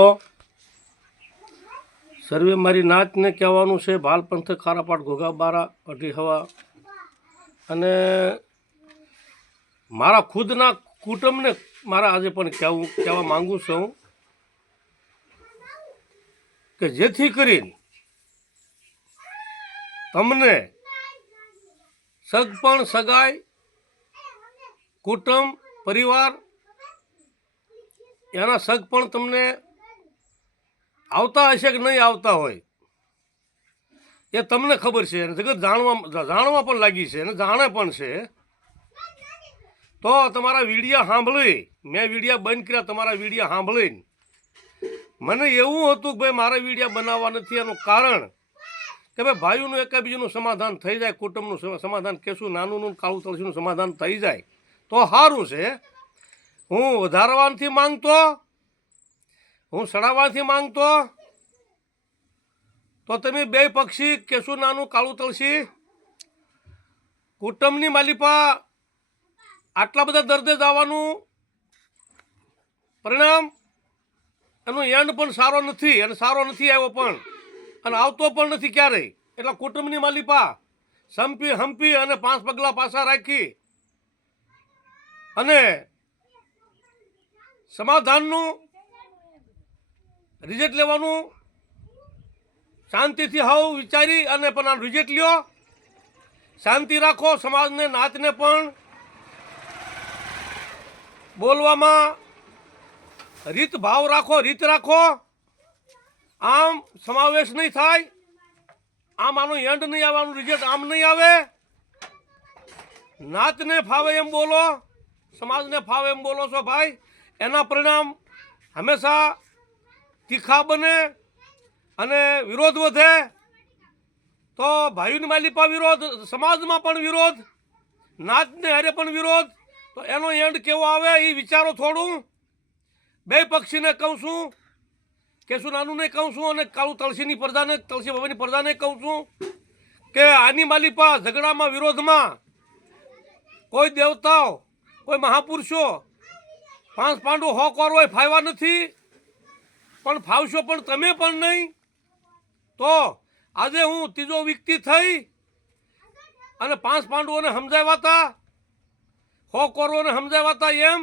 તો સર્વે મારી નાતને કહેવાનું છે ભાલ પંથ ખારાપાટ ઘોઘા બારા અઢી હવા અને મારા ખુદના કુટુંબને મારા આજે પણ કહેવા માગું છું કે જેથી કરીને તમને સગપણ સગાઈ કુટુંબ પરિવાર એના સગપણ તમને આવતા હશે કે નહીં આવતા હોય એ તમને ખબર છે અને જગત જાણવા પણ લાગી છે અને જાણે પણ છે. તો તમારા વિડીયા સાંભળી મેં વિડીયા બંધ કર્યા તમારા વિડીયા સાંભળીને મને એવું હતું કે ભાઈ મારા વિડીયા બનાવવા નથી. એનું કારણ કે ભાઈ ભાઈઓનું એકાબીજાનું સમાધાન થઈ જાય, કુટુંબનું સમાધાન કેશું નાનું કાળું તળસીનું સમાધાન થઈ જાય તો સારું છે. હું વધારવાથી માંગતો, હું સડાવવાથી માંગતો તો તમે બે પક્ષી કેશું નાનું કાળું તળસી કુટુંબની માલિપા આટલા બધા દર્દે જવાનું પરિણામ એનો એન્ડ પણ સારો નથી અને સારો નથી આવ્યો પણ અને આવતો પણ નથી ક્યારેય. એટલે કુટુંબની માલિપા હંપી અને 5 પગલા પાછા રાખી અને સમાધાનનું રિઝલ્ટ લેવાનું શાંતિથી હાવ વિચારી અને પણ આ રિઝલ્ટ લ્યો. શાંતિ રાખો, સમાજને નાતને પણ બોલવામાં રીત ભાવ રાખો, રીત રાખો. આમ સમાવેશ નહીં થાય, આમ આનો એન્ડ નહીં આવવાનું, રિઝલ્ટ આમ નહીં આવે. નાતને ફાવે એમ બોલો, સમાજને ફાવે એમ બોલો છો ભાઈ, એના પરિણામ હંમેશા તીખા બને અને વિરોધ વધે. તો ભાઈઓની માલિપા વિરોધ, સમાજમાં પણ વિરોધ, નાતને હારે પણ વિરોધ. તો એનો એન્ડ કેવો આવે એ વિચારો થોડું. બે પક્ષીને કહું છું, કેશું નાનુંને કહું છું અને કાળું તળસીની પ્રજાને, તળસી બાબાની પ્રજાને કહું છું કે આની માલિપા ઝઘડામાં વિરોધમાં કોઈ દેવતાઓ, કોઈ મહાપુરુષો 5 પાંડુ 100 કોર હોય ફાવ્યા નથી, પણ ફાવશો પણ તમે પણ નહીં. તો આજે હું ત્રીજો વ્યક્તિ થઈ અને 5 પાંડવોને સમજાવ્યા હતા, 100 કૌરવોને સમજાવ્યા હતા. એમ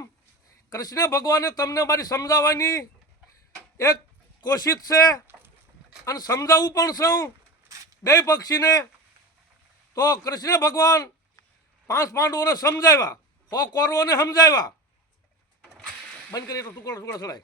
કૃષ્ણ ભગવાને તમને મારી સમજાવવાની એક કોશિશ છે અને સમજાવું પણ છું બે પક્ષીને. તો કૃષ્ણ ભગવાન 5 પાંડવોને સમજાવ્યા, 100 કૌરવોને સમજાવ્યા. બંધ કરી તો ટુકડા ટુકડા ચડાય.